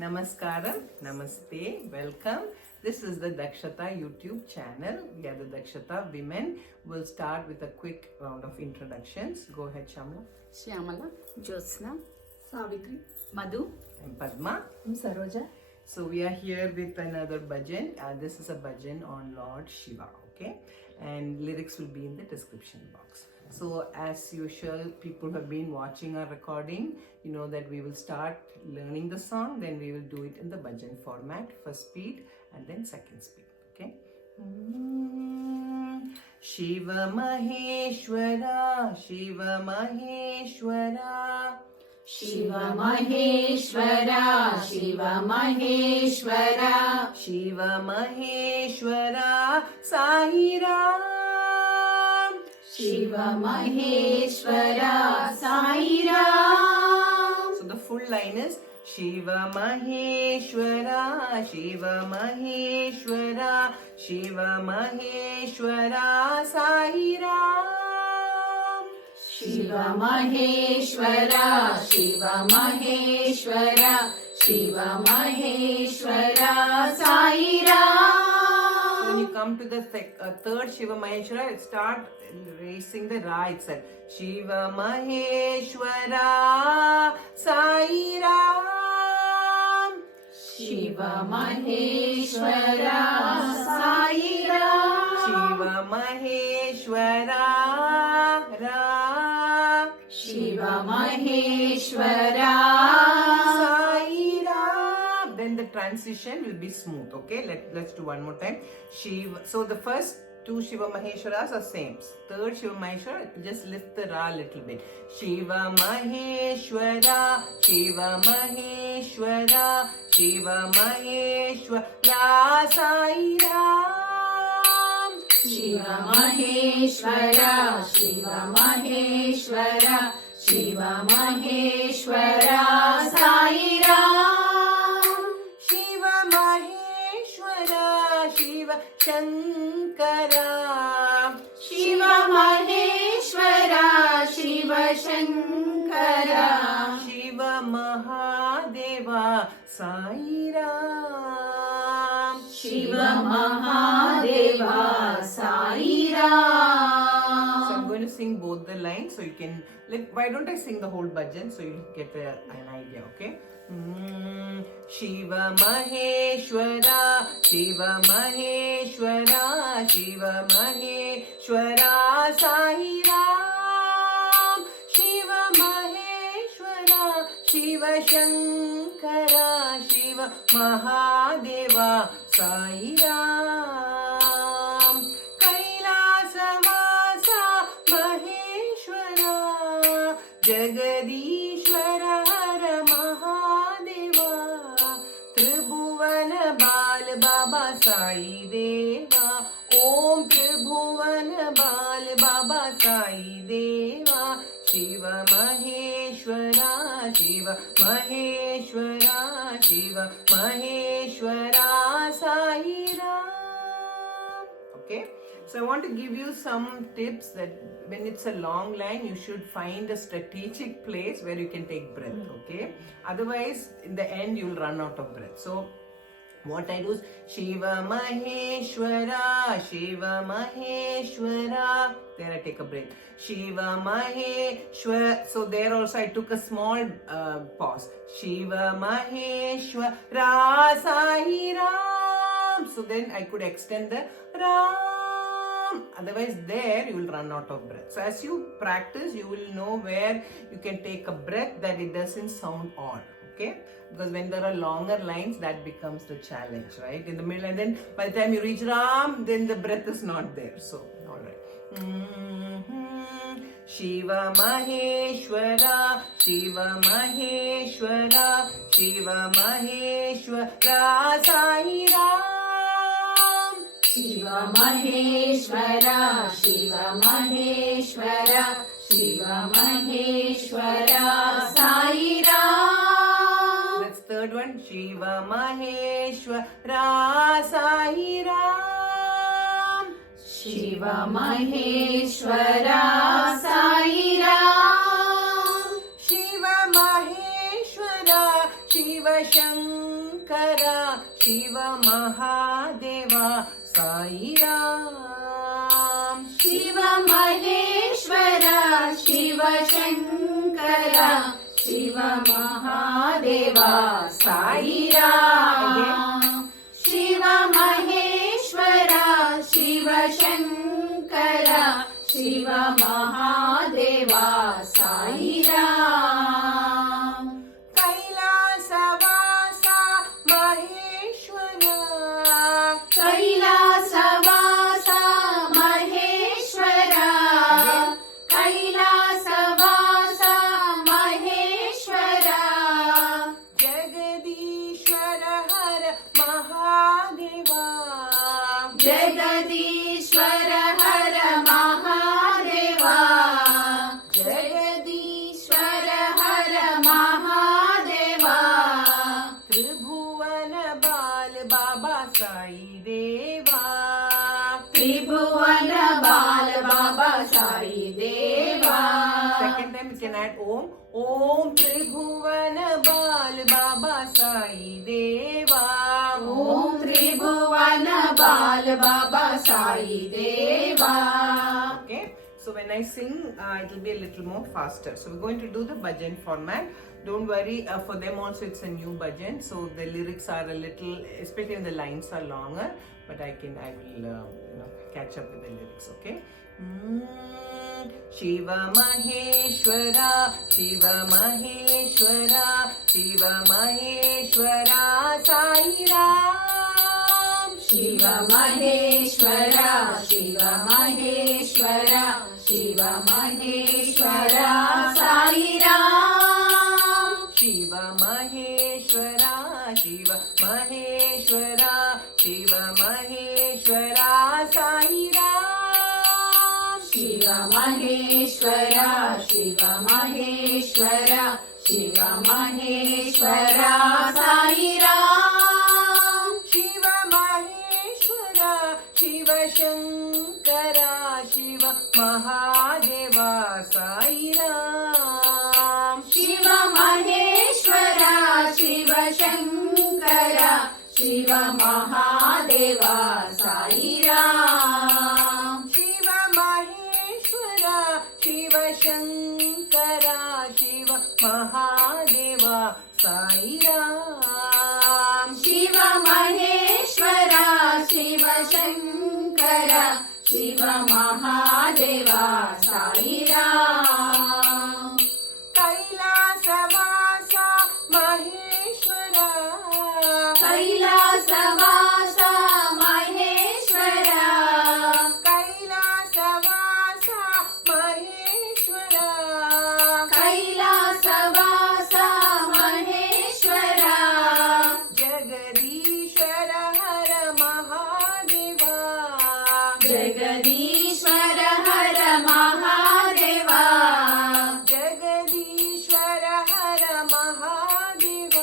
Namaskaram, Namaste, welcome. This is the Dakshata YouTube channel. We are the Dakshata women. We'll start with a quick round of introductions. Go ahead, Shamla. Shyamala, Jyotsna, Savitri, Madhu, I'm Padma. I'm Saroja. So we are here with another bhajan. This is a bhajan on Lord Shiva, okay? And lyrics will be in the description box. So as usual, people who have been watching our recording, you know that we will start learning the song, then we will do it in the bhajan format, first speed and then second speed, okay? Shiva Maheshwara, Shiva Maheshwara, Shiva Maheshwara, Shiva Maheshwara, Shiva Maheshwara, Sai Ram, Shiva Maheshwara, Sai Ram. So the full line is Shiva Maheshwara, Shiva Maheshwara, Shiva Maheshwara, Sai Ram. Shiva Maheshwara, Shiva Maheshwara, Shiva Maheshwara, Sai Ram. When you come to the third Shiva Maheshwara, start raising the Ra itself. Shiva Maheshwara, Sai Ram. Shiva Maheshwara, Sai Ram. Shiva Maheshwara, Ra. Shiva Maheshwara, Sai Ram. Then the transition will be smooth. Okay, let's do one more time. Shiva. So the first two Shiva Maheshwaras are same. Third Shiva Maheshwara, just lift the Ra a little bit. Shiva Maheshwara, Shiva Maheshwara, Shiva Maheshwara, Sai Ram. Shiva Maheshwara, Shiva Maheshwara, Shiva Maheshwara, Sai Ram. Shiva Maheshwara, Shiva Shankara, Shiva Maheshwara, Shiva Shankara, Shiva Mahadeva, Sai Ram. Shiva Mahadeva, Sai So Ram. I'm going to sing both the lines so you can. Why don't I sing the whole bhajan so you'll get an idea, okay? Shiva Maheshwara, Shiva Maheshwara, Shiva Maheshwara, Sai Ram. Shiva Maheshwara, Shiva Shankara, Shiva Mahadeva, Sai Ram. Kailasavasa Maheshwara, Jagadishwara Hara Mahadeva, Tribhuvana Bal Baba Sai Deva, Om Tribhuvana Bal Baba Sai Deva, Shiva Maheshwara, Shiva Maheshwara, Shiva Maheshwara, Sai Ram. Okay, so I want to give you some tips that when it's a long line, you should find a strategic place where you can take breath. Okay, otherwise in the end you'll run out of breath. So what I do is Shiva Maheshwara, Shiva Maheshwara. There I take a breath. Shiva Maheshwara. So there also I took a small pause. Shiva Maheshwara, Sai Ram. So then I could extend the Ram. Otherwise there you will run out of breath. So as you practice, you will know where you can take a breath that it doesn't sound odd. Okay, because when there are longer lines, that becomes the challenge, right? In the middle, and then by the time you reach Ram, then the breath is not there. So, all right. Shiva Maheshwara, Shiva Maheshwara, Shiva Maheshwara, Sai Ram. Shiva Maheshwara, Shiva Maheshwara, Shiva Maheshwara, Sai Ram. That's third one. Shiva Maheshwara, Sai Ram. Shiva Maheshwara, Sai Ram. Shiva Maheshwara, Shiva Shankara Shiva Mahadeva Sairam Shiva Maheshwara Shiva Shankara Shiva Mahadeva Sairam Shiva Maheshwara Shiva Shankara Shiva Mahadeva Sairam ಕೈಲಾಸವಾಸ Maheshwara ಕೈಲಾಸವಾಸ Maheshwara ಕೈಲಾಸವಾಸ Maheshwara ಜಗದೀಶ್ವರ ಹರ ಮಹಾದೇವ ಜಗದೀಶ್ವರ ಹರ ಮಹಾದೇವ ಜಗದೀಶ್ವರ ಹರ ಮಹಾದೇವ ತ್ರಿಭುವನ ಬಾಲ ಬಾಬಾ ಸಾಯಿ ದೇವಾ ತ್ರಿಭುವನ ಬಾಲ ಬಾಬಾ ಸಾಯಿ ದೇವ Second time you can add Om. Om Tribhuvana Bal Baba Sai Deva. ಓಂ ತ್ರಿಭುವನ ಬಾಲ ಬಾಬಾ ಸಾಯಿ ದೇವ Okay. So when I sing, it will be a little more faster. So we're going to do the bhajan format. Don't worry, for them also it's a new bhajan. So the lyrics are a little, especially when the lines are longer. But I will catch up with the lyrics. Okay. Shiva Maheshwara, Shiva Maheshwara, Shiva Maheshwara, Sai Ram. Shiva Maheshwara Shiva Maheshwara Shiva Maheshwara Sairam Shiva Maheshwara, Shiva Maheshwara, Shiva Maheshwara, Sai Ram. Shiva Maheshwara Shiva Maheshwara Shiva Maheshwara Sairam Shiva Maheshwara, Shiva Shankara, Shiva Mahadeva, Sai Ram. Shiva Maheshwara Shiva Shankara Shiva Mahadeva Sairam Shiva Maheshwara, Shiva Shankara, Shiva Mahadeva, Sai Ram. Shiva Maheshwara Shiva Shankara Shiva Mahadeva Sairam ಕೈಲಾಸವಾಸ Maheshwara ಕೈಲಾಸವಾಸ Maheshwara ಕೈಲಾಸವಾಸ Maheshwara ಕೈಲಾಸವಾಸ Maheshwara ಜಗದೀಶ್ವರ ಹರ ಮಹಾದೇವ ಜಗದೀಶ್ವರ ಹರ ಮಹಾದೇವ ಜಗದೀಶ್ವರ ಹರ ಮಹಾದೇವ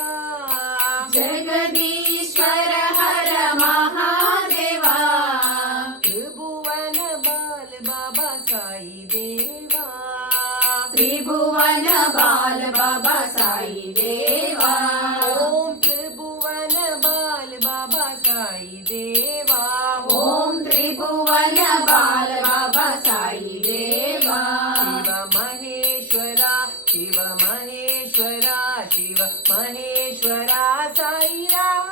ಜಗದೀಶ್ವರ ಹರ ಮಹಾದೇವ ತ್ರಿಭುವನ ಬಾಲ ಬಾಬಾ ಸಾಯಿ ದೇವ ತ್ರಿಭುವನ ಬಾಲ ಬಾಬಾ ಸಾಯಿ ದೇವ ಓಂ ತ್ರಿಭುವನ ಬಾಲ ಬಾಬಾ ಸಾಯಿ ದೇವ ಓಂ ತ್ರಿಭುವನ ಬಾಲ ಬಾಬಾ ಸಾಯಿ ದೇವ ಶಿವ ಮಹೇಶ್ವರ ಶಿವ ಮಹೇಶ್ವರ ಶಿವ ಮಹೇಶ್ವರ ಸಾಯಿ ರಾಮ್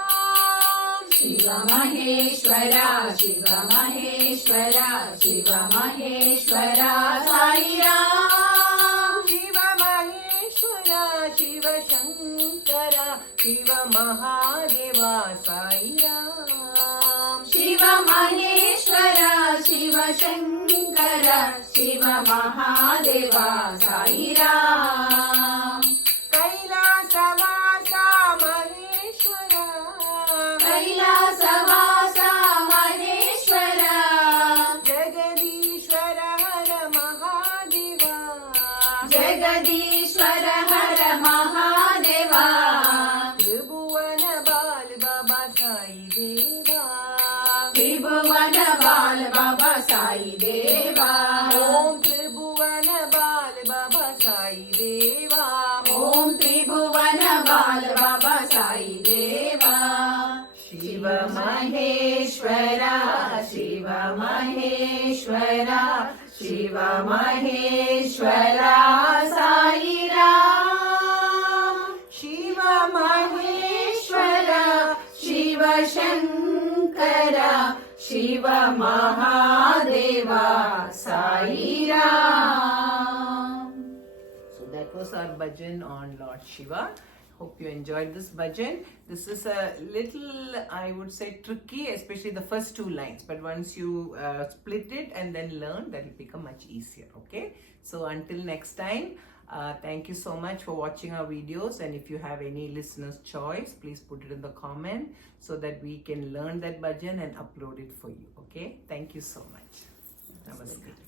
ಶಿವ ಮಹೇಶ್ವರ ಶಿವ ಮಹೇಶ್ವರ ಶಿವ ಮಹೇಶ್ವರ ಸಾಯಿರಾಮ್ ಶಿವ ಮಹೇಶ್ವರ ಶಿವ ಶಂಕರ ಶಿವ ಮಹಾದೇವ ಸಾಯಿ ರಾಮ್ ಶಿವ ಮಹೇಶ್ವರ ಶಿವ ಶಂಕರ ಶಿವ ಮಹಾದೇವ ಸಾಯಿರಾಮ್ ಕೈಲಾಸವಾಸ ಮಹೇಶ್ವರ ಕೈಲಾಸವಾಸ ಮಹೇಶ್ವರ ಜಗದೀಶ್ವರ ಹರ ಮಹಾದೇವ ಜಗದೀಶ್ವರ ಹರ ಮಹಾದೇವ ತ್ರಿಭುವನ ಬಾಲ ಬಾಬಾ ಸಾಯಿ ದೇವ ತ್ರಿಭುವನ ಬಾಲ ಬಾಬಾ ಸಾಯಿ ದೇವ ಓಂ ತ್ರಿಭುವನ ಬಾಲ ಬಾಬಾ Sai Shiv Maheshwara Shiv Maheshwara Sai Ram Shiv Maheshwara Shiv Shankara Shiv Mahadeva Sai Ram. So that was our bhajan on Lord Shiva. Hope you enjoyed this bhajan. This is a little, I would say, tricky, especially the first two lines. But once you split it and then learn, that will become much easier. Okay. So until next time, thank you so much for watching our videos. And if you have any listener's choice, please put it in the comment so that we can learn that bhajan and upload it for you. Okay. Thank you so much. Namaste.